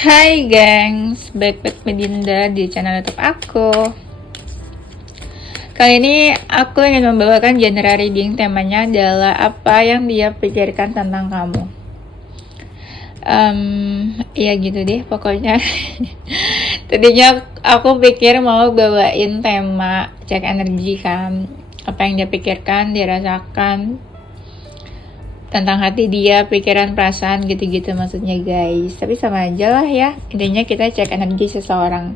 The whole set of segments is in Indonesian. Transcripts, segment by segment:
Hai gengs, back Medinda di channel YouTube aku. Kali ini aku ingin membawakan genre reading, temanya adalah apa yang dia pikirkan tentang kamu. Ya gitu deh pokoknya. Tadinya aku pikir mau bawain tema cek energi kan, apa yang dia pikirkan, dia rasakan, tentang hati dia, pikiran, perasaan gitu-gitu maksudnya guys. Tapi sama aja lah ya, intinya kita cek energi seseorang.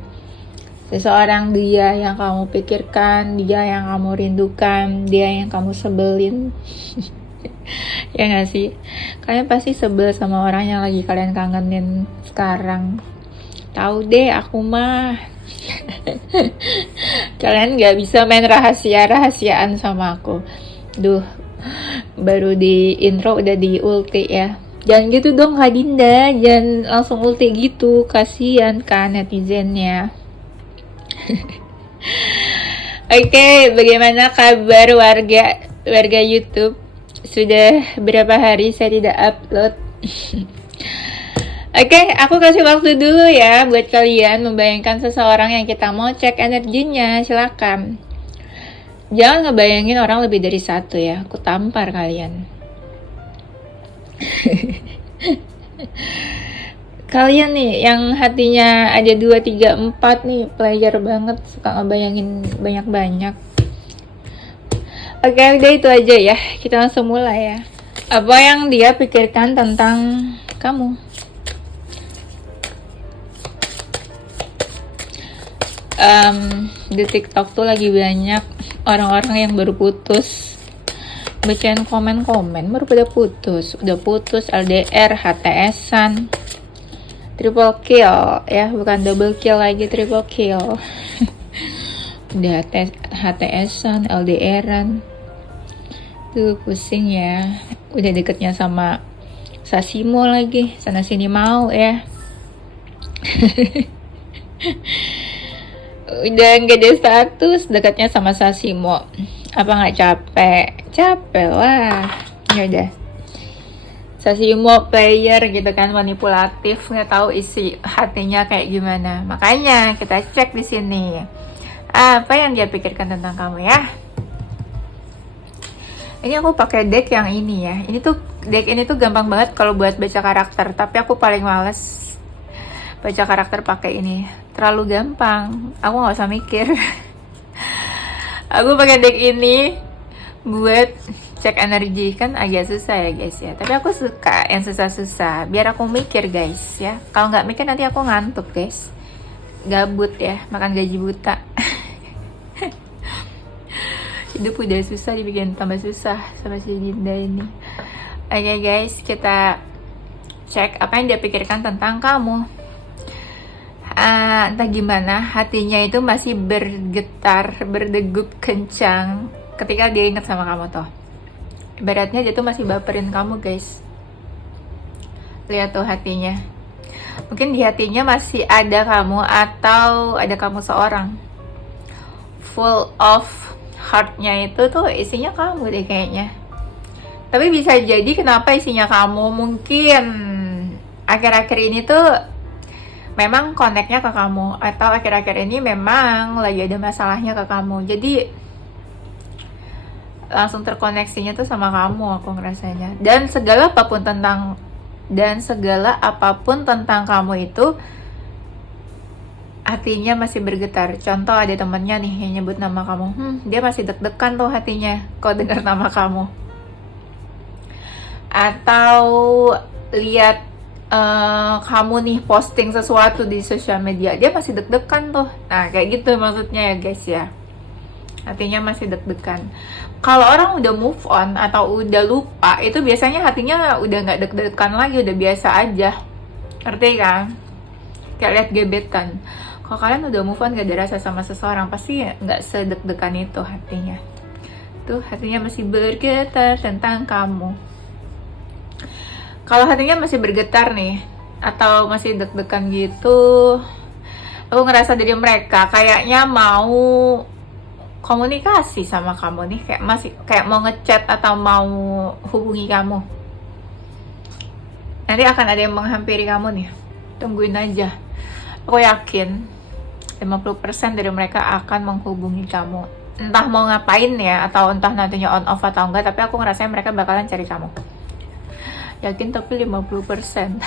Seseorang, dia yang kamu pikirkan, dia yang kamu rindukan, dia yang kamu sebelin. Ya gak sih? Kalian pasti sebel sama orang yang lagi kalian kangenin sekarang. Tahu deh aku mah. Kalian gak bisa main rahasia-rahasiaan sama aku. Duh, baru di intro udah di ulti ya. Jangan gitu dong Kak Dinda, jangan langsung ulti gitu, kasihan kan netizennya. Oke, bagaimana kabar warga YouTube? Sudah berapa hari saya tidak upload? Oke, aku kasih waktu dulu ya buat kalian membayangkan seseorang yang kita mau cek energinya. Silakan. Jangan ngebayangin orang lebih dari satu ya, aku tampar kalian. Kalian nih yang hatinya ada 2, 3, 4 nih, player banget, suka ngebayangin banyak-banyak. Oke, udah itu aja ya, kita langsung mulai ya. Apa yang dia pikirkan tentang kamu? Di TikTok tuh lagi banyak orang-orang yang baru putus, bacain komen-komen baru pada udah putus LDR, HTS-an, triple kill ya, bukan double kill lagi, triple kill. Udah HTS-an, LDR-an, tuh pusing ya. Udah deketnya sama Sasimo lagi, sana sini mau ya. Udah nggak ada status, dekatnya sama Sasimo. Apa nggak capek? Capek lah. Ya udah. Sasimo player gitu kan, manipulatif, nggak tahu isi hatinya kayak gimana. Makanya kita cek di sini. Apa yang dia pikirkan tentang kamu ya? Ini aku pakai deck yang ini ya. Deck ini tuh gampang banget kalau buat baca karakter, tapi aku paling males baca karakter pakai ini, terlalu gampang, aku nggak usah mikir. Aku pakai deck ini buat cek energi, kan agak susah ya guys ya, tapi aku suka yang susah-susah biar aku mikir guys ya. Kalau nggak mikir nanti aku ngantuk guys, gabut ya, makan gaji buta. Hidup udah susah dibikin tambah susah sama si Dinda ini. Oke guys, kita cek apa yang dia pikirkan tentang kamu. Entah gimana hatinya itu masih bergetar, berdegup kencang ketika dia ingat sama kamu tuh. Ibaratnya dia tuh masih baperin kamu guys. Lihat tuh hatinya. Mungkin di hatinya masih ada kamu atau ada kamu seorang. Full of heartnya itu tuh isinya kamu deh kayaknya. Tapi bisa jadi kenapa isinya kamu, mungkin akhir-akhir ini tuh memang connect-nya ke kamu, atau akhir-akhir ini memang lagi ada masalahnya ke kamu, jadi langsung terkoneksinya tuh sama kamu, aku ngerasanya. Dan segala apapun tentang kamu itu hatinya masih bergetar. Contoh, ada temennya nih yang nyebut nama kamu, dia masih deg-degan tuh hatinya kalau dengar nama kamu. Atau lihat kamu nih posting sesuatu di sosial media, dia masih deg-degan tuh. Nah kayak gitu maksudnya ya guys ya, hatinya masih deg-degan. Kalau orang udah move on atau udah lupa, itu biasanya hatinya udah nggak deg-degan lagi, udah biasa aja, ngerti kan? Kayak lihat gebetan, kalau kalian udah move on, gak ada rasa sama seseorang, pasti nggak sedeg-degan itu hatinya. Tuh hatinya masih bergetar tentang kamu. Kalau hatinya masih bergetar nih, atau masih deg-degan gitu, aku ngerasa dari mereka kayaknya mau komunikasi sama kamu nih, kayak mau ngechat atau mau hubungi kamu. Nanti akan ada yang menghampiri kamu nih. Tungguin aja. Aku yakin 50% dari mereka akan menghubungi kamu. Entah mau ngapain ya, atau entah nantinya on off atau enggak, tapi aku ngerasain mereka bakalan cari kamu. Yakin tapi 50%.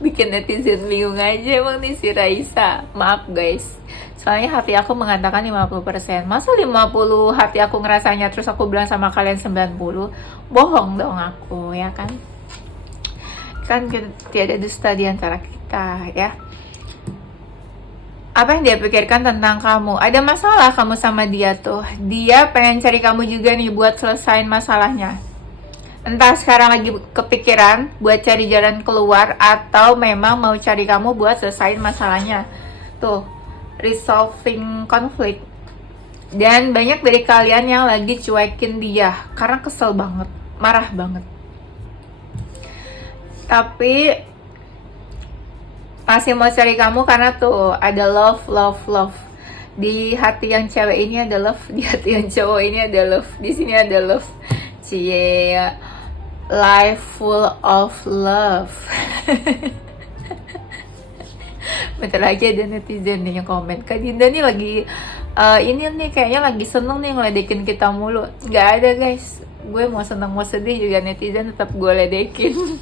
Bikin netizen bingung aja emang nih si Raisa. Maaf guys. Soalnya hati aku mengatakan 50%. Masa 50 hati aku ngerasanya terus aku bilang sama kalian 90? Bohong dong aku, ya kan? Kan tidak ada dusta di antara kita, ya. Apa yang dia pikirkan tentang kamu? Ada masalah kamu sama dia tuh. Dia pengen cari kamu juga nih buat selesain masalahnya. Entah sekarang lagi kepikiran buat cari jalan keluar, atau memang mau cari kamu buat selesain masalahnya. Tuh, resolving conflict. Dan banyak dari kalian yang lagi cuekin dia karena kesel banget, marah banget. Tapi masih mau cari kamu karena tuh ada love. Di hati yang cewek ini ada love, di hati yang cowok ini ada love, di sini ada love. Cie, life full of love. Bentar lagi ada netizen nih yang komen, Kak Dinda nih lagi ini nih kayaknya lagi seneng nih ngeledekin kita mulu. Nggak ada guys, gue mau seneng mau sedih juga netizen tetap gue ledekin.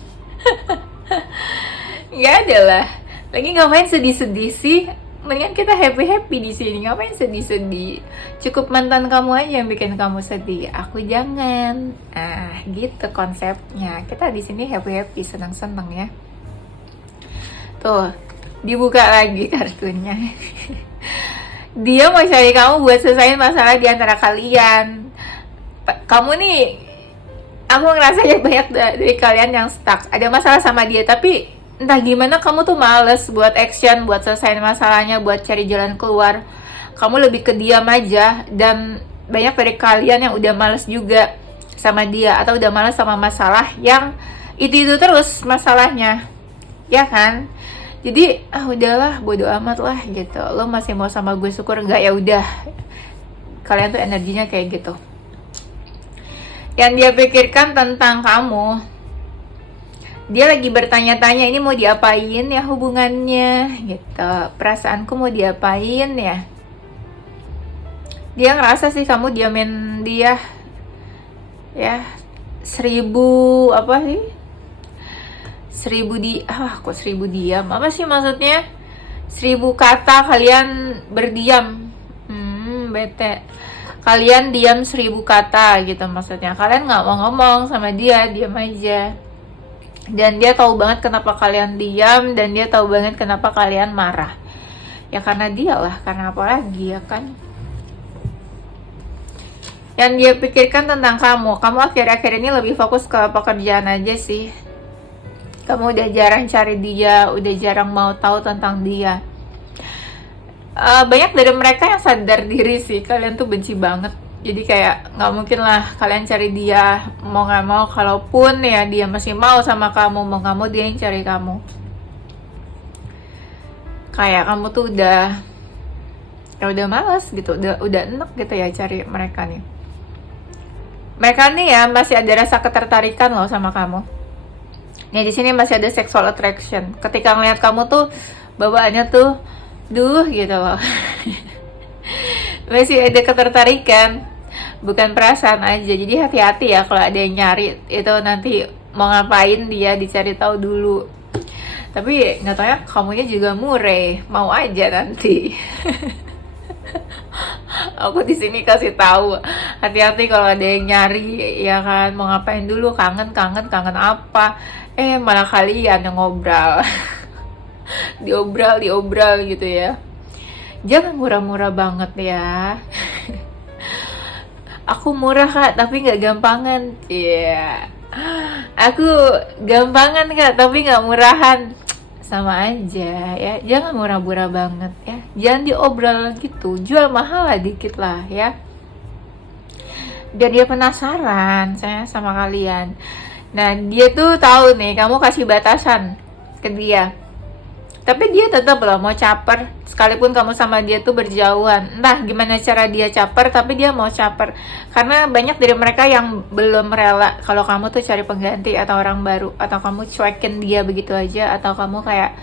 Nggak ada lah. Lagi ngapain sedih-sedih sih? Mendingan kita happy-happy di sini. Ngapain sedih-sedih? Cukup mantan kamu aja yang bikin kamu sedih. Aku jangan. Ah, gitu konsepnya. Kita di sini happy-happy, senang-senang ya. Tuh, dibuka lagi kartunya. Dia mau cari kamu buat selesaiin masalah di antara kalian. Kamu nih, aku ngerasa banyak dari kalian yang stuck. Ada masalah sama dia, tapi entah gimana kamu tuh males buat action, buat selesaiin masalahnya, buat cari jalan keluar. Kamu lebih ke diam aja. Dan banyak dari kalian yang udah males juga sama dia, atau udah males sama masalah yang itu terus masalahnya, ya kan? Jadi udahlah, bodo amat lah gitu. Lo masih mau sama gue, syukur. Enggak, ya udah. Kalian tuh energinya kayak gitu. Yang dia pikirkan tentang kamu, dia lagi bertanya-tanya ini mau diapain ya hubungannya gitu. Perasaanku mau diapain ya. Dia ngerasa sih kamu diamin dia ya 1000 apa sih? 1000 diam. Apa sih maksudnya? 1000 kata kalian berdiam. Bete. Kalian diam 1000 kata gitu maksudnya. Kalian nggak mau ngomong sama dia, diam aja. Dan dia tahu banget kenapa kalian diam, dan dia tahu banget kenapa kalian marah. Ya karena dia lah, karena apa lagi ya kan? Yang dia pikirkan tentang kamu akhir-akhir ini lebih fokus ke pekerjaan aja sih. Kamu udah jarang cari dia, udah jarang mau tahu tentang dia. Banyak dari mereka yang sadar diri sih, kalian tuh benci banget. Jadi kayak nggak mungkin lah kalian cari dia, mau nggak mau. Kalaupun ya dia masih mau sama kamu, mau nggak mau dia yang cari kamu. Kayak kamu tuh udah males gitu, udah enek gitu ya cari mereka nih. Mereka nih ya masih ada rasa ketertarikan loh sama kamu. Nih di sini masih ada sexual attraction. Ketika ngeliat kamu tuh bawaannya tuh, duh gitu loh. Masih ada ketertarikan, bukan perasaan aja. Jadi hati-hati ya kalau ada yang nyari itu, nanti mau ngapain dia dicari tahu dulu. Tapi nggak tahu ya, kamunya juga mure, mau aja nanti. Aku di sini kasih tahu, hati-hati kalau ada yang nyari ya kan, mau ngapain dulu, kangen apa? Malah kalian yang ngobrol. diobral gitu ya. Jangan murah-murah banget ya. Aku murah kak, tapi nggak gampangan. Iya. Aku gampangan kak, tapi nggak murahan. Sama aja ya. Jangan murah-murah banget ya. Jangan diobral gitu. Jual mahal lah dikit lah ya. Biar dia penasaran saya sama kalian. Nah dia tuh tahu nih kamu kasih batasan ke dia. Tapi dia tetap loh mau caper, sekalipun kamu sama dia tuh berjauhan. Entah gimana cara dia caper, tapi dia mau caper. Karena banyak dari mereka yang belum rela kalau kamu tuh cari pengganti atau orang baru, atau kamu cuekin dia begitu aja, atau kamu kayak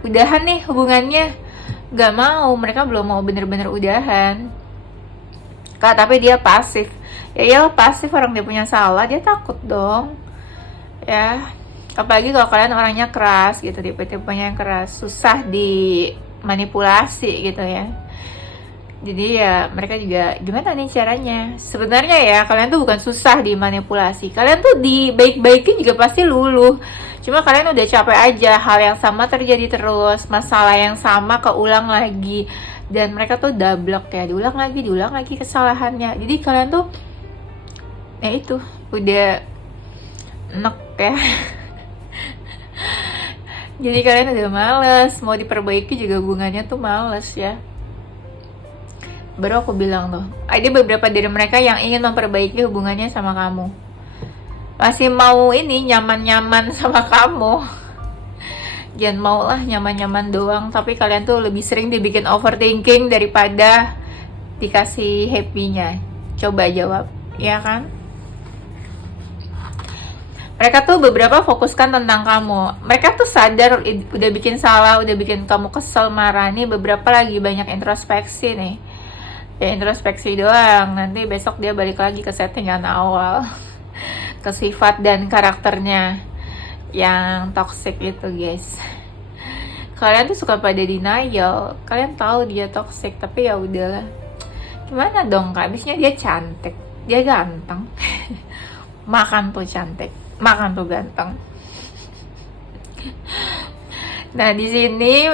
udahan nih hubungannya. Gak mau, mereka belum mau bener-bener udahan. Kak, tapi dia pasif. Ya pasif, orang dia punya salah, dia takut dong. Ya, apalagi kalau kalian orangnya keras gitu, tipe-tipenya yang keras, susah dimanipulasi gitu ya. Jadi ya mereka juga gimana nih caranya. Sebenarnya ya kalian tuh bukan susah dimanipulasi, kalian tuh dibaik-baikin juga pasti luluh. Cuma kalian udah capek aja, hal yang sama terjadi terus, masalah yang sama keulang lagi, dan mereka tuh dablek ya, diulang lagi kesalahannya. Jadi kalian tuh ya itu udah enak ya. Jadi kalian udah males, mau diperbaiki juga hubungannya tuh males ya. Baru aku bilang tuh, ada beberapa dari mereka yang ingin memperbaiki hubungannya sama kamu. Masih mau ini nyaman-nyaman sama kamu. Jangan maulah nyaman-nyaman doang, tapi kalian tuh lebih sering dibikin overthinking daripada dikasih happy-nya. Coba jawab, ya kan? Mereka tuh beberapa fokuskan tentang kamu. Mereka tuh sadar udah bikin salah, udah bikin kamu kesel, marah. Nih beberapa lagi banyak introspeksi nih. Ya introspeksi doang. Nanti besok dia balik lagi ke settingan awal. Ke sifat dan karakternya yang toxic itu, guys. Kalian tuh suka pada denial. Kalian tahu dia toxic, tapi ya udahlah. Gimana dong, Kak? Abisnya dia cantik, dia ganteng. Makan tuh cantik, makan tuh ganteng. Nah di sini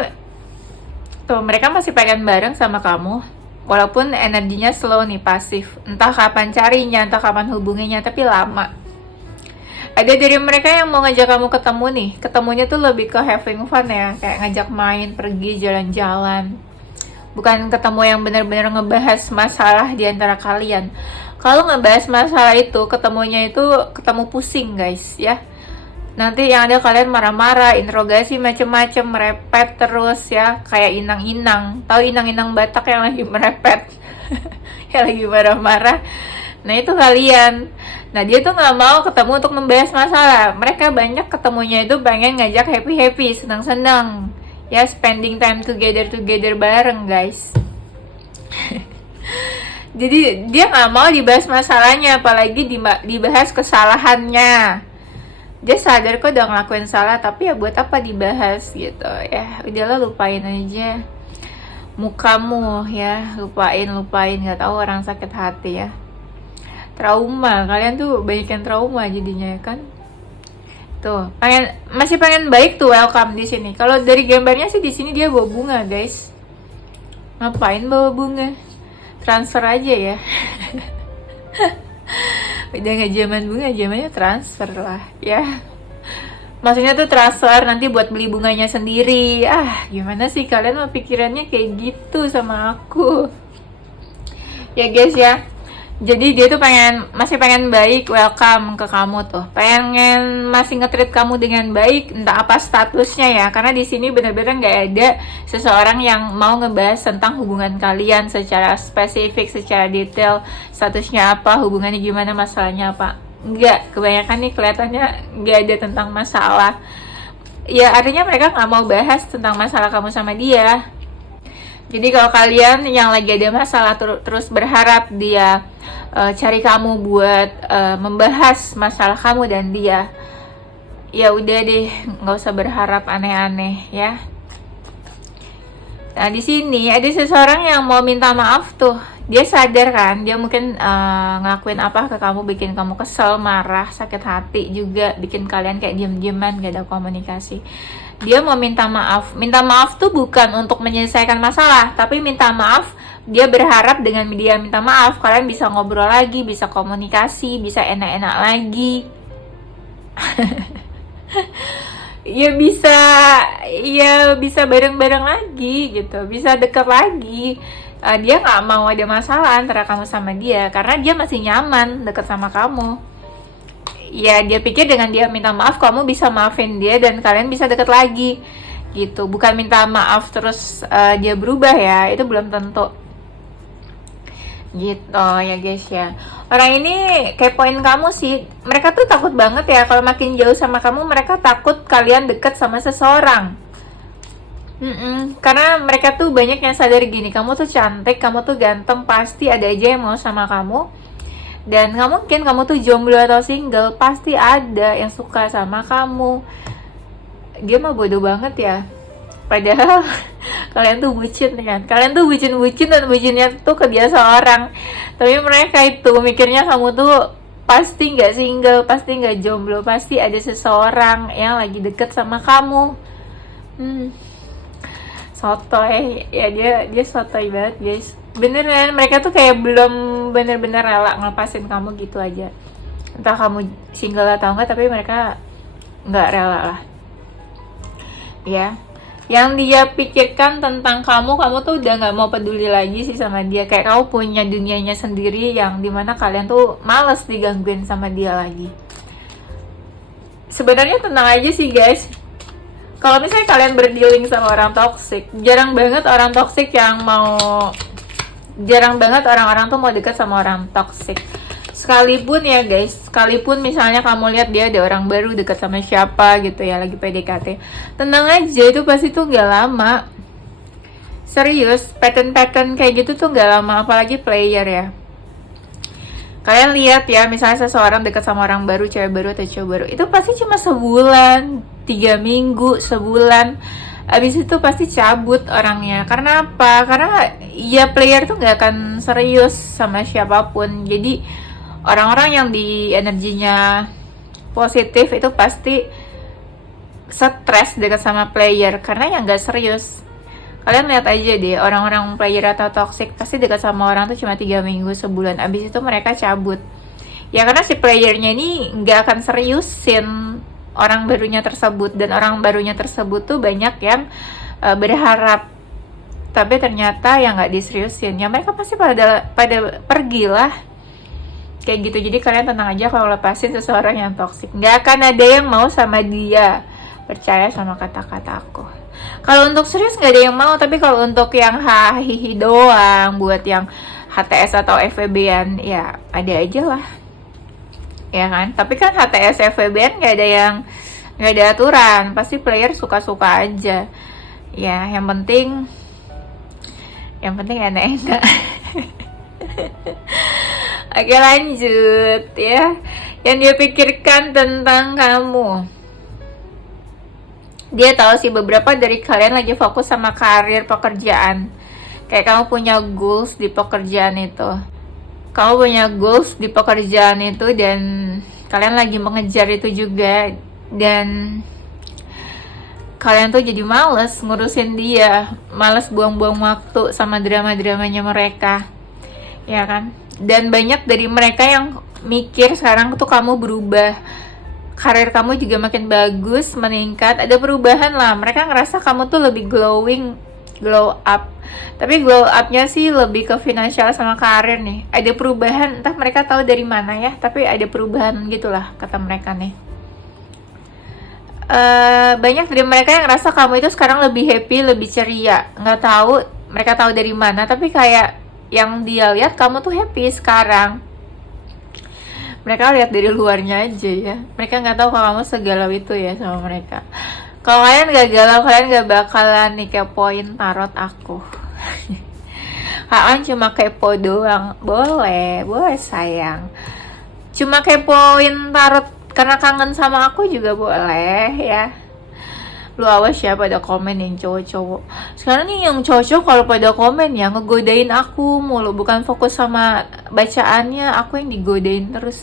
tuh mereka masih pengen bareng sama kamu, walaupun energinya slow nih, pasif. Entah kapan carinya, entah kapan hubunginya, tapi lama. Ada dari mereka yang mau ngajak kamu ketemu nih, ketemunya tuh lebih ke having fun ya, kayak ngajak main, pergi jalan-jalan. Bukan ketemu yang benar-benar ngebahas masalah di antara kalian. Kalau ngebahas masalah itu, ketemunya itu ketemu pusing, guys, ya. Nanti yang ada kalian marah-marah, interogasi macem-macem, merepet terus ya, kayak inang-inang. Tahu inang-inang Batak yang lagi merepet, yang lagi marah-marah. Nah itu kalian. Nah dia tuh nggak mau ketemu untuk membahas masalah. Mereka banyak ketemunya itu pengen ngajak happy-happy, senang-senang. Ya spending time together bareng, guys. Jadi dia nggak mau dibahas masalahnya, apalagi dibahas kesalahannya. Dia sadar kok udah ngelakuin salah, tapi ya buat apa dibahas gitu ya. Udahlah lupain aja mukamu ya, lupain, nggak tahu orang sakit hati ya. Trauma, kalian tuh banyak yang trauma jadinya kan. Tuh, masih pengen baik tuh, welcome di sini. Kalau dari gambarnya sih di sini dia bawa bunga, guys. Ngapain bawa bunga? Transfer aja ya. Udah nggak zaman bunga, zamannya transfer lah ya. Maksudnya tuh transfer nanti buat beli bunganya sendiri. Gimana sih kalian mah pikirannya kayak gitu sama aku ya, guys ya. Jadi dia tuh masih pengen baik, welcome ke kamu tuh. Pengen masih nge-treat kamu dengan baik, entah apa statusnya ya. Karena di sini benar-benar nggak ada seseorang yang mau ngebahas tentang hubungan kalian secara spesifik, secara detail. Statusnya apa, hubungannya gimana, masalahnya apa. Nggak, kebanyakan nih kelihatannya nggak ada tentang masalah. Ya artinya mereka nggak mau bahas tentang masalah kamu sama dia. Jadi kalau kalian yang lagi ada masalah terus berharap dia cari kamu buat membahas masalah kamu dan dia, ya udah deh, nggak usah berharap aneh-aneh ya. Nah di sini ada seseorang yang mau minta maaf tuh. Dia sadar kan, dia mungkin ngelakuin apa ke kamu, bikin kamu kesel, marah, sakit hati juga, bikin kalian kayak diem-dieman, gak ada komunikasi. Dia mau minta maaf. Minta maaf tuh bukan untuk menyelesaikan masalah, tapi minta maaf, dia berharap dengan dia minta maaf, kalian bisa ngobrol lagi, bisa komunikasi, bisa enak-enak lagi. ya bisa bareng-bareng lagi gitu, bisa deket lagi. Dia nggak mau ada masalah antara kamu sama dia, karena dia masih nyaman deket sama kamu. Ya dia pikir dengan dia minta maaf, kamu bisa maafin dia dan kalian bisa deket lagi. gitu. Bukan minta maaf terus dia berubah ya, itu belum tentu gitu ya guys ya. Orang ini kepoin kamu sih, mereka tuh takut banget ya kalau makin jauh sama kamu. Mereka takut kalian deket sama seseorang. Karena mereka tuh banyak yang sadar gini, kamu tuh cantik, kamu tuh ganteng, pasti ada aja yang mau sama kamu. Dan nggak mungkin kamu tuh jomblo atau single, pasti ada yang suka sama kamu. Dia mah bodoh banget ya. Padahal kalian tuh bucin kan, kalian tuh bucin-bucin dan bucinnya tuh ke dia seorang. Tapi mereka itu mikirnya kamu tuh pasti nggak single, pasti nggak jomblo, pasti ada seseorang yang lagi deket sama kamu. Sotoy ya, dia sotoy banget guys, beneran. Mereka tuh kayak belum bener-bener rela ngelepasin kamu gitu aja. Entah kamu single atau enggak, tapi mereka nggak rela lah ya. Yang dia pikirkan tentang kamu tuh udah nggak mau peduli lagi sih sama dia. Kayak kamu punya dunianya sendiri yang dimana kalian tuh males digangguin sama dia lagi. Sebenarnya tenang aja sih guys. Kalau misalnya kalian berdealing sama orang toxic, jarang banget orang-orang tuh mau dekat sama orang toxic. Sekalipun ya guys, sekalipun misalnya kamu lihat dia ada orang baru dekat sama siapa gitu ya, lagi PDKT, tenang aja, itu pasti tuh nggak lama. Serius, pattern kayak gitu tuh nggak lama, apalagi player ya. Kalian lihat ya, misalnya seseorang dekat sama orang baru, cewek baru atau cowok baru, itu pasti cuma sebulan, 3 minggu, sebulan. Abis itu pasti cabut orangnya. Karena apa? Karena ya player tuh nggak akan serius sama siapapun. Jadi orang-orang yang di energinya positif itu pasti stres dekat sama player karena yang nggak serius. Kalian lihat aja deh, orang-orang player atau toxic pasti dekat sama orang tuh cuma 3 minggu, sebulan. Abis itu mereka cabut. Ya karena si playernya ini nggak akan seriusin orang barunya tersebut. Dan orang barunya tersebut tuh banyak yang berharap, tapi ternyata yang nggak diseriusin. Ya mereka pasti pada pergi lah. Kayak gitu. Jadi kalian tenang aja kalau lepasin seseorang yang toxic. Nggak akan ada yang mau sama dia. Percaya sama kata-kata aku. Kalau untuk serius nggak ada yang mau, tapi kalau untuk yang hahihi doang, buat yang HTS atau FWB-an, ya ada aja lah, ya kan? Tapi kan HTS FWB-an nggak ada aturan, pasti player suka-suka aja, ya. Yang penting enak-enak. Oke lanjut ya, yang dia pikirkan tentang kamu. Dia tahu sih beberapa dari kalian lagi fokus sama karir pekerjaan. Kayak kamu punya goals di pekerjaan itu. Dan kalian lagi mengejar itu juga. Dan kalian tuh jadi males ngurusin dia. Males buang-buang waktu sama drama-dramanya mereka. Ya kan? Dan banyak dari mereka yang mikir sekarang tuh kamu berubah. Karir kamu juga makin bagus, meningkat, ada perubahan lah. Mereka ngerasa kamu tuh lebih glow up. Tapi glow upnya sih lebih ke finansial sama karir nih. Ada perubahan, entah mereka tahu dari mana ya, tapi ada perubahan gitulah kata mereka nih. Banyak dari mereka yang ngerasa kamu itu sekarang lebih happy, lebih ceria. Nggak tahu, mereka tahu dari mana, tapi kayak yang dia lihat kamu tuh happy sekarang. Mereka lihat dari luarnya aja ya. Mereka nggak tahu kalau kamu segalau itu ya sama mereka. Kalau kalian nggak galau, kalian nggak bakalan nih kepoin tarot aku. Kalian cuma kepo doang. Boleh sayang. Cuma kepoin tarot karena kangen sama aku juga boleh ya. Lu awas ya pada komen yang cowok-cowok. Sekarang nih yang cowok kalau pada komen ya ngegodain aku mulu, bukan fokus sama bacaannya, aku yang digodain terus.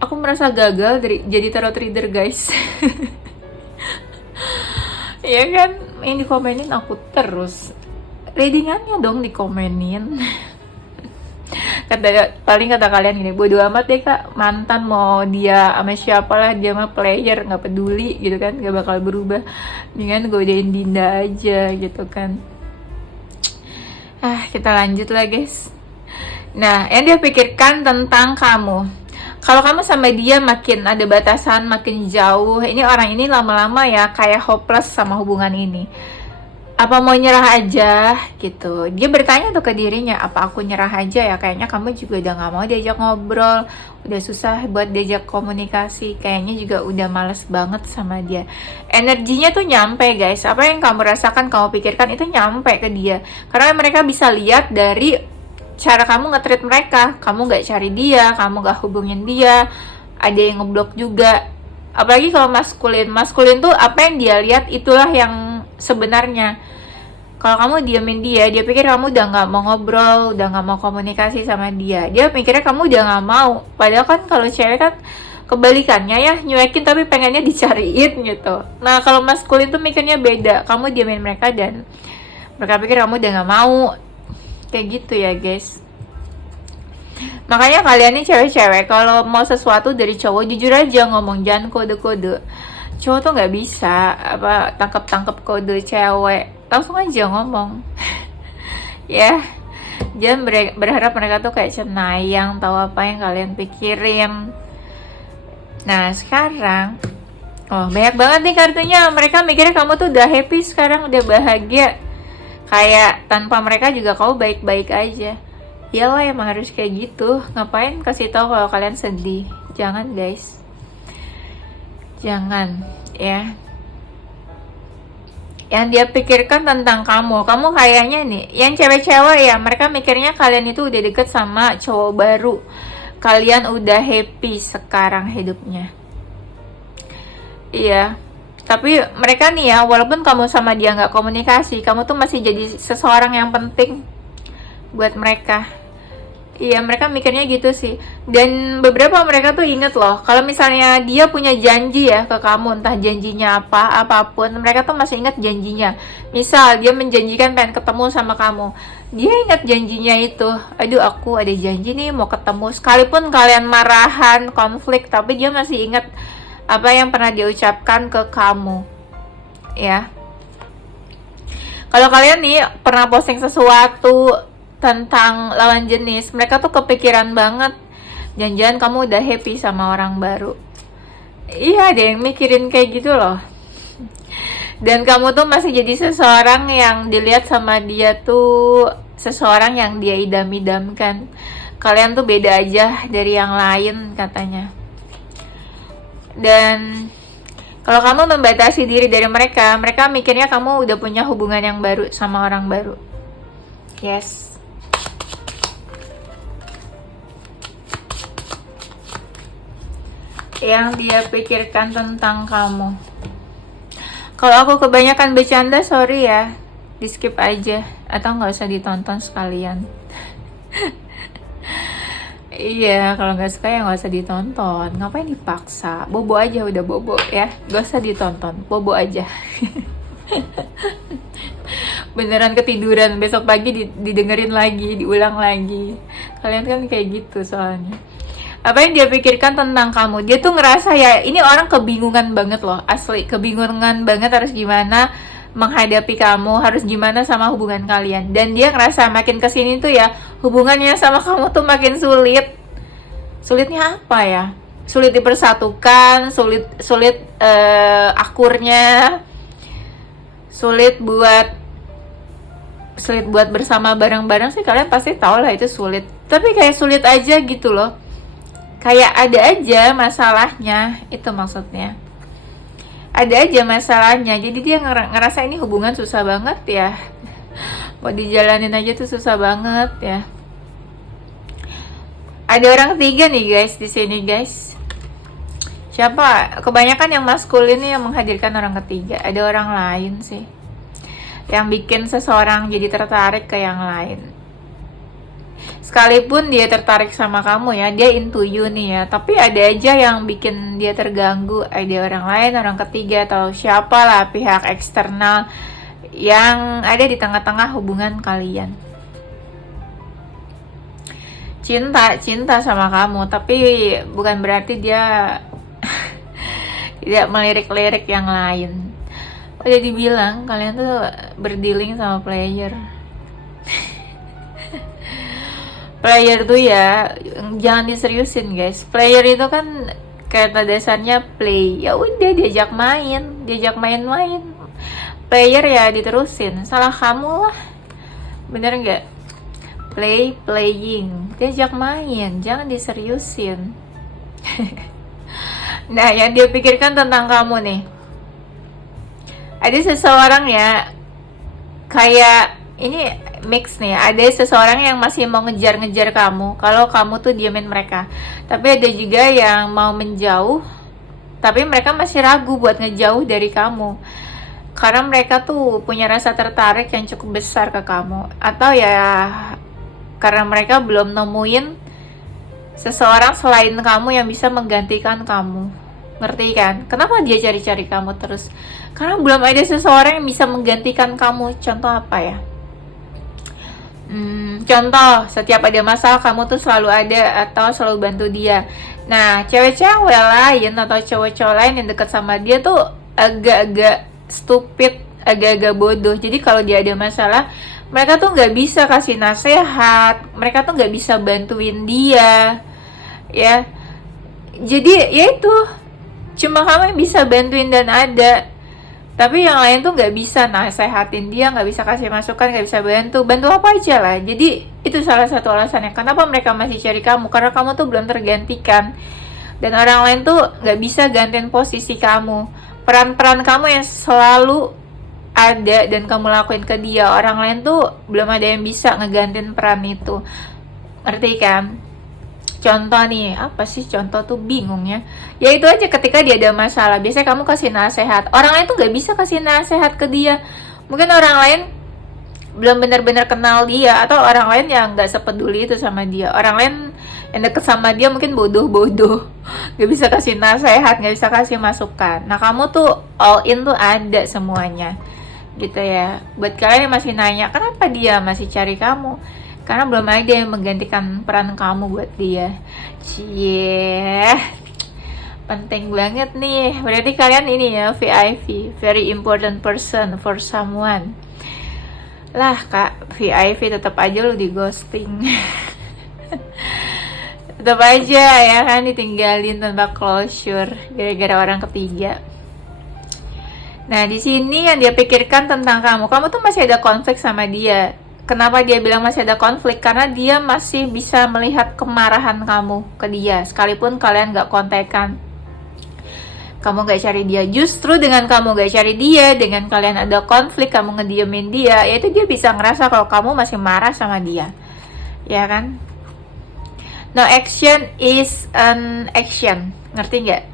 Aku merasa gagal jadi tarot reader guys. Ya kan, yang dikomenin aku terus. Readingannya dong dikomenin. Paling kata kalian gini, bodo amat deh kak, mantan mau dia sama siapa lah, dia mah player, nggak peduli gitu kan, nggak bakal berubah. Dengan godain Dinda aja gitu kan. Kita lanjut lah guys. Nah, yang dia pikirkan tentang kamu Kalau kamu sama dia makin ada batasan, makin jauh, ini orang ini lama-lama ya kayak hopeless sama hubungan ini. Apa mau nyerah aja gitu. Dia bertanya tuh ke dirinya, apa aku nyerah aja ya? Kayaknya kamu juga udah gak mau diajak ngobrol, udah susah buat diajak komunikasi, kayaknya juga udah males banget sama dia. Energinya tuh nyampe guys, apa yang kamu rasakan, kamu pikirkan itu nyampe ke dia. Karena mereka bisa lihat dari cara kamu nge-treat mereka, kamu gak cari dia, kamu gak hubungin dia, ada yang ngeblok juga. Apalagi kalau maskulin tuh apa yang dia lihat itulah yang sebenarnya. Kalau kamu diamin dia pikir kamu udah nggak mau ngobrol, udah nggak mau komunikasi sama dia. Dia mikirnya kamu udah nggak mau. Padahal kan kalau cewek kan kebalikannya ya, nyuekin tapi pengennya dicariin gitu. Nah kalau maskulin tuh mikirnya beda. Kamu diamin mereka dan mereka pikir kamu udah nggak mau. Kayak gitu ya guys. Makanya kalian nih cewek-cewek kalau mau sesuatu dari cowok jujur aja ngomong, jangan kode-kode. Cowok tuh nggak bisa apa tangkep kode cewek, langsung aja ngomong. Ya, jangan berharap mereka tuh kayak cenayang tahu apa yang kalian pikirin. Nah sekarang banyak banget nih kartunya. Mereka mikirnya kamu tuh udah happy sekarang, udah bahagia, kayak tanpa mereka juga kamu baik-baik aja. Iyalah emang harus kayak gitu. Ngapain kasih tahu kalau kalian sedih? Jangan guys, jangan ya. Yang dia pikirkan tentang kamu kayaknya nih, yang cewek-cewek ya, mereka mikirnya kalian itu udah deket sama cowok baru, kalian udah happy sekarang hidupnya. Iya, tapi mereka nih ya, walaupun kamu sama dia nggak komunikasi, kamu tuh masih jadi seseorang yang penting buat mereka. Iya, mereka mikirnya gitu sih. Dan beberapa mereka tuh inget loh, kalau misalnya dia punya janji ya ke kamu, entah janjinya apapun, mereka tuh masih inget janjinya. Misal dia menjanjikan pengen ketemu sama kamu, dia ingat janjinya itu. Aduh, aku ada janji nih mau ketemu. Sekalipun kalian marahan, konflik, tapi dia masih ingat apa yang pernah dia ucapkan ke kamu. Ya. Kalau kalian nih pernah posting sesuatu tentang lawan jenis, mereka tuh kepikiran banget. Jangan-jangan kamu udah happy sama orang baru. Iya, ada yang mikirin kayak gitu loh. Dan kamu tuh masih jadi seseorang yang dilihat sama dia tuh seseorang yang dia idam-idamkan. Kalian tuh beda aja dari yang lain katanya. Dan kalau kamu membatasi diri dari mereka, mereka mikirnya kamu udah punya hubungan yang baru sama orang baru. Yes. Yang dia pikirkan tentang kamu. Kalau aku kebanyakan bercanda, sorry ya, di skip aja atau nggak usah ditonton sekalian. Iya, kalau nggak suka ya nggak usah ditonton. Ngapain dipaksa? Bobo aja, udah bobo ya, nggak usah ditonton, bobo aja. Beneran ketiduran, besok pagi didengerin lagi, diulang lagi. Kalian kan kayak gitu soalnya. Apa yang dia pikirkan tentang kamu, dia tuh ngerasa ya ini orang kebingungan banget loh, asli kebingungan banget harus gimana menghadapi kamu, harus gimana sama hubungan kalian. Dan dia ngerasa makin kesini tuh ya hubungannya sama kamu tuh makin sulit. Sulitnya apa ya? Sulit dipersatukan, sulit akurnya, sulit buat bersama bareng-bareng sih, kalian pasti tahu lah itu sulit. Tapi kayak sulit aja gitu loh. Kayak ada aja masalahnya, itu maksudnya. Ada aja masalahnya, jadi dia ngerasa ini hubungan susah banget ya. Mau dijalanin aja tuh susah banget ya. Ada orang ketiga nih guys di sini guys. Siapa? Kebanyakan yang maskulin nih yang menghadirkan orang ketiga. Ada orang lain sih yang bikin seseorang jadi tertarik ke yang lain. Sekalipun dia tertarik sama kamu ya, dia into you nih ya, tapi ada aja yang bikin dia terganggu. Ada orang lain, orang ketiga, atau siapalah pihak eksternal yang ada di tengah-tengah hubungan kalian. Cinta sama kamu, tapi bukan berarti dia tidak melirik-lirik yang lain. Udah dibilang kalian tuh berdealing sama player. Player tuh ya jangan diseriusin guys. Player itu kan kata dasarnya play, ya udah diajak main-main. Player ya diterusin, salah kamu lah, bener nggak? Playing, diajak main, jangan diseriusin. Nah, yang dia pikirkan tentang kamu nih, ada seseorang ya, kayak ini mix nih, ada seseorang yang masih mau ngejar-ngejar kamu kalau kamu tuh diamin mereka, tapi ada juga yang mau menjauh tapi mereka masih ragu buat ngejauh dari kamu karena mereka tuh punya rasa tertarik yang cukup besar ke kamu, atau ya karena mereka belum nemuin seseorang selain kamu yang bisa menggantikan kamu. Ngerti kan? Kenapa dia cari-cari kamu terus? Karena belum ada seseorang yang bisa menggantikan kamu. Contoh apa ya? Contoh, setiap ada masalah kamu tuh selalu ada atau selalu bantu dia. Nah, cewek-cewek lain atau cowok-cowok lain yang deket sama dia tuh agak-agak stupid, agak-agak bodoh. Jadi kalau dia ada masalah, mereka tuh nggak bisa kasih nasihat, mereka tuh nggak bisa bantuin dia, ya. Jadi ya itu, cuma kamu yang bisa bantuin dan ada. Tapi yang lain tuh nggak bisa nasehatin dia, nggak bisa kasih masukan, nggak bisa bantu apa aja lah. Jadi itu salah satu alasannya kenapa mereka masih cari kamu, karena kamu tuh belum tergantikan dan orang lain tuh nggak bisa gantiin posisi kamu. Peran-peran kamu yang selalu ada dan kamu lakuin ke dia, orang lain tuh belum ada yang bisa ngegantiin peran itu. Ngerti kan? Contoh nih, apa sih contoh tuh bingung ya. Ya itu aja, ketika dia ada masalah, biasanya kamu kasih nasihat. Orang lain tuh gak bisa kasih nasihat ke dia. Mungkin orang lain belum benar-benar kenal dia, atau orang lain yang gak sepeduli itu sama dia. Orang lain yang deket sama dia mungkin bodoh-bodoh, gak bisa kasih nasihat, gak bisa kasih masukan. Nah kamu tuh all in tuh ada semuanya gitu ya. Buat kalian yang masih nanya kenapa dia masih cari kamu, karena belum ada yang menggantikan peran kamu buat dia. Cie, penting banget nih. Berarti kalian ini ya VIP, very important person for someone. Lah kak, VIP tetap aja lu di ghosting. Tetap aja ya kan ditinggalin tanpa closure gara-gara orang ketiga. Nah di sini yang dia pikirkan tentang kamu tuh masih ada konflik sama dia. Kenapa dia bilang masih ada konflik? Karena dia masih bisa melihat kemarahan kamu ke dia, sekalipun kalian gak kontekan. Kamu gak cari dia. Justru dengan kamu gak cari dia, dengan kalian ada konflik, kamu ngediemin dia, yaitu dia bisa ngerasa kalau kamu masih marah sama dia. Ya kan? No action is an action. Ngerti gak?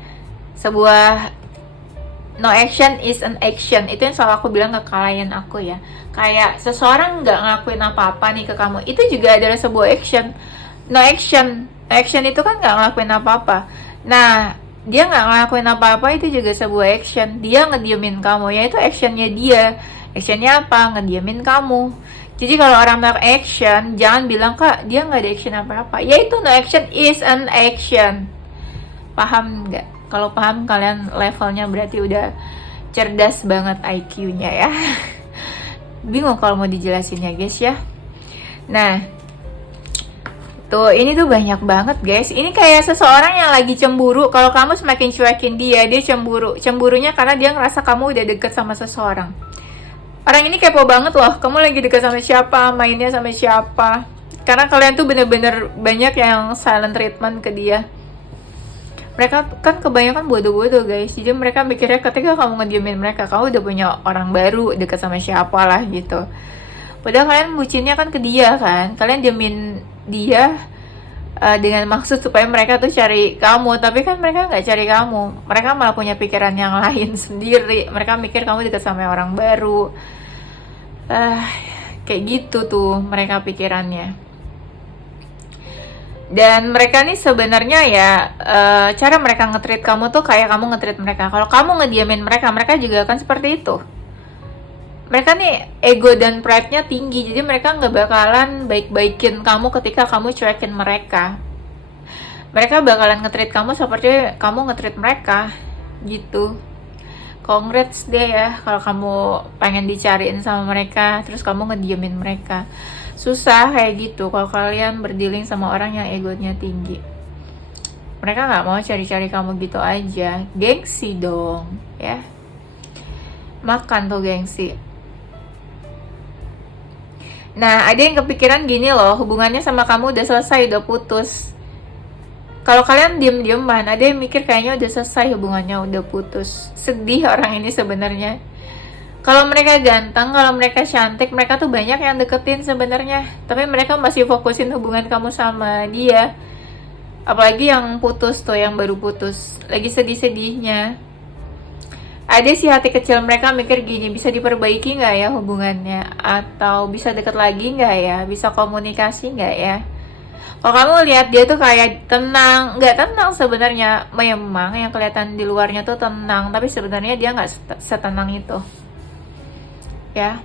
No action is an action. Itu yang selalu aku bilang ke klien aku ya. Kayak seseorang nggak ngelakuin apa-apa nih ke kamu, itu juga adalah sebuah action. No action. Action itu kan nggak ngelakuin apa-apa. Nah, dia nggak ngelakuin apa-apa itu juga sebuah action. Dia ngediemin kamu, ya itu actionnya dia. Actionnya apa? Ngediemin kamu. Jadi kalau orang bilang action, jangan bilang kak dia nggak ada action apa-apa. Ya itu no action is an action. Paham nggak? Kalau paham kalian levelnya berarti udah cerdas banget IQ-nya ya. Bingung kalau mau dijelasin ya guys ya. Nah, tuh ini tuh banyak banget guys. Ini kayak seseorang yang lagi cemburu. Kalau kamu semakin cuekin dia cemburu. Cemburunya karena dia ngerasa kamu udah deket sama seseorang. Orang ini kepo banget loh, kamu lagi deket sama siapa, mainnya sama siapa. Karena kalian tuh bener-bener banyak yang silent treatment ke dia. Mereka kan kebanyakan bodoh-bodoh guys. Jadi mereka mikirnya ketika kamu ngediemin mereka, kamu udah punya orang baru, deket sama siapa lah gitu. Padahal kalian bucinnya kan ke dia kan. Kalian diemin dia dengan maksud supaya mereka tuh cari kamu. Tapi kan mereka gak cari kamu. Mereka malah punya pikiran yang lain sendiri. Mereka mikir kamu deket sama orang baru. Kayak gitu tuh mereka pikirannya. Dan mereka nih sebenarnya ya cara mereka nge-treat kamu tuh kayak kamu nge-treat mereka. Kalau kamu ngediamin mereka, mereka juga akan seperti itu. Mereka nih ego dan pride-nya tinggi, jadi mereka nggak bakalan baik-baikin kamu ketika kamu cuekin mereka. Mereka bakalan nge-treat kamu seperti kamu nge-treat mereka gitu. Congrats deh ya kalau kamu pengen dicariin sama mereka terus kamu ngediemin mereka. Susah kayak gitu kalau kalian berdealing sama orang yang egonya tinggi. Mereka nggak mau cari-cari kamu gitu aja. Gengsi dong, ya. Makan tuh gengsi. Nah, ada yang kepikiran gini loh, hubungannya sama kamu udah selesai, udah putus. Kalau kalian diem-dieman, ada yang mikir kayaknya udah selesai hubungannya, udah putus. Sedih orang ini sebenarnya. Kalau mereka ganteng, kalau mereka cantik, mereka tuh banyak yang deketin sebenarnya. Tapi mereka masih fokusin hubungan kamu sama dia. Apalagi yang putus tuh, yang baru putus. Lagi sedih-sedihnya. Ada sih hati kecil mereka mikir gini, bisa diperbaiki nggak ya hubungannya? Atau bisa deket lagi nggak ya? Bisa komunikasi nggak ya? Kalau kamu lihat dia tuh kayak tenang, nggak tenang sebenarnya. Memang yang kelihatan di luarnya tuh tenang, tapi sebenarnya dia nggak setenang itu. Ya.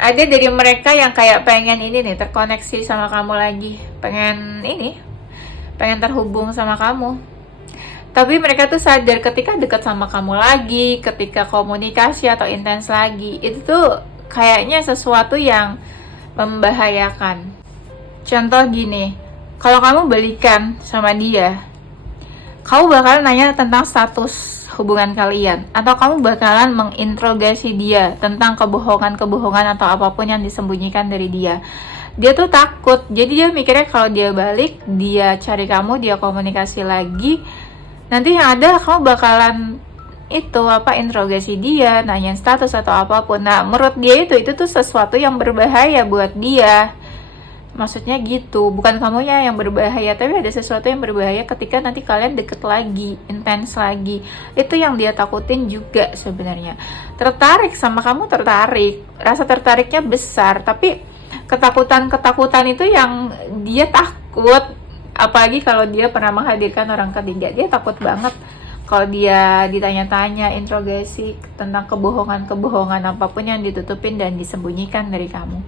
Ada dari mereka yang kayak pengen ini nih, terkoneksi sama kamu lagi. Pengen terhubung sama kamu. Tapi mereka tuh sadar ketika dekat sama kamu lagi, ketika komunikasi atau intens lagi, itu tuh kayaknya sesuatu yang membahayakan. Contoh gini, kalau kamu balikan sama dia, kamu bakalan nanya tentang status hubungan kalian, atau kamu bakalan menginterogasi dia tentang kebohongan-kebohongan atau apapun yang disembunyikan dari dia. Dia tuh takut, jadi dia mikirnya kalau dia balik, dia cari kamu, dia komunikasi lagi, nanti yang ada kamu bakalan interogasi dia, nanyain status atau apapun. Nah, menurut dia itu tuh sesuatu yang berbahaya buat dia. Maksudnya gitu, bukan kamunya yang berbahaya, tapi ada sesuatu yang berbahaya ketika nanti kalian deket lagi, intens lagi. Itu yang dia takutin juga sebenarnya. Tertarik sama kamu, tertarik, rasa tertariknya besar, tapi ketakutan itu yang dia takut. Apalagi kalau dia pernah menghadirkan orang ketiga, dia takut banget kalau dia ditanya-tanya, interogasi tentang kebohongan-kebohongan apapun yang ditutupin dan disembunyikan dari kamu.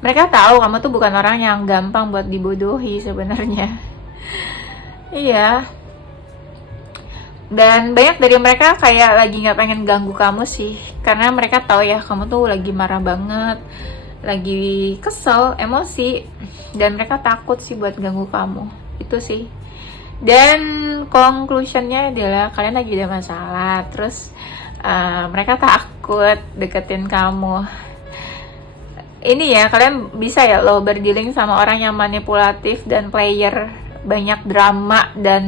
Mereka tahu kamu tuh bukan orang yang gampang buat dibodohi sebenarnya. Iya. Dan banyak dari mereka kayak lagi nggak pengen ganggu kamu sih, karena mereka tahu ya kamu tuh lagi marah banget, lagi kesel, emosi, dan mereka takut sih buat ganggu kamu. Itu sih. Dan conclusionnya adalah kalian lagi ada masalah, terus mereka takut deketin kamu. Ini ya, kalian bisa ya lo berdealing sama orang yang manipulatif dan player, banyak drama dan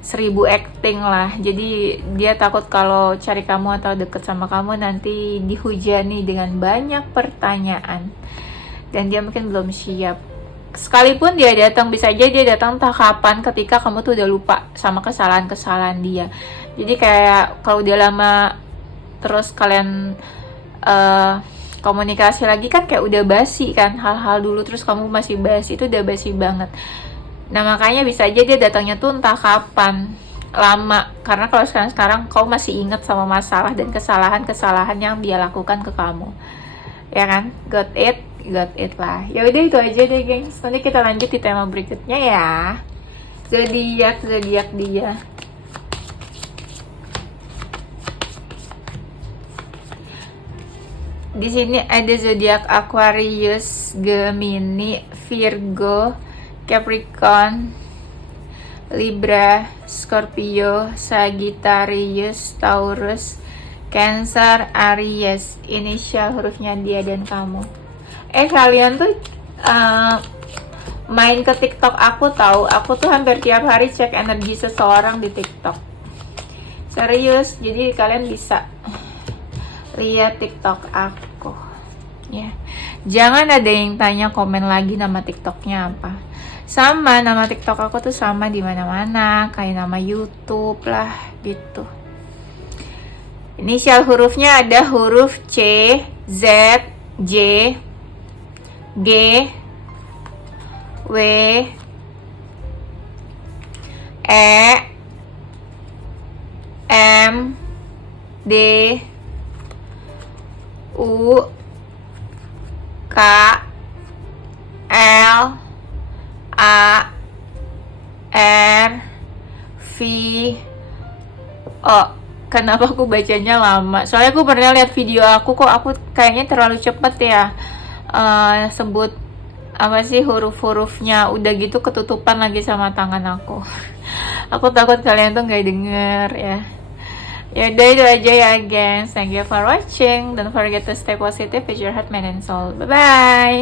1000 acting lah. Jadi dia takut kalau cari kamu atau deket sama kamu nanti dihujani dengan banyak pertanyaan, dan dia mungkin belum siap. Sekalipun dia datang, bisa aja dia datang entah kapan ketika kamu tuh udah lupa sama kesalahan-kesalahan dia. Jadi kayak kalau dia lama terus kalian komunikasi lagi kan kayak udah basi kan, hal-hal dulu terus kamu masih basi, itu udah basi banget. Nah, makanya bisa aja dia datangnya tuh entah kapan, lama. Karena kalau sekarang kau masih inget sama masalah dan kesalahan-kesalahan yang dia lakukan ke kamu. Ya kan? Got it lah. Ya udah itu aja deh, gengs. Nanti kita lanjut di tema berikutnya ya. Zodiak dia. Di sini ada zodiak Aquarius, Gemini, Virgo, Capricorn, Libra, Scorpio, Sagittarius, Taurus, Cancer, Aries. Inisial hurufnya dia dan kamu. Kalian tuh main ke TikTok aku tahu. Aku tuh hampir tiap hari cek energi seseorang di TikTok. Serius, jadi kalian bisa lihat TikTok aku. Ya. Jangan ada yang tanya komen lagi nama TikToknya apa. Sama nama TikTok aku tuh sama di mana-mana, kayak nama YouTube lah gitu. Inisial hurufnya ada huruf C, Z, J, G, W, E, M, D, U, K, L, A, R, V, O. kenapa aku bacanya lama. Soalnya aku pernah lihat video aku kok, aku kayaknya terlalu cepet ya sebut apa sih huruf-hurufnya, udah gitu ketutupan lagi sama tangan aku. Aku takut kalian tuh nggak denger ya. Ya udah itu aja ya guys. Thank you for watching. Don't forget to stay positive with your heart, mind, and soul. Bye bye.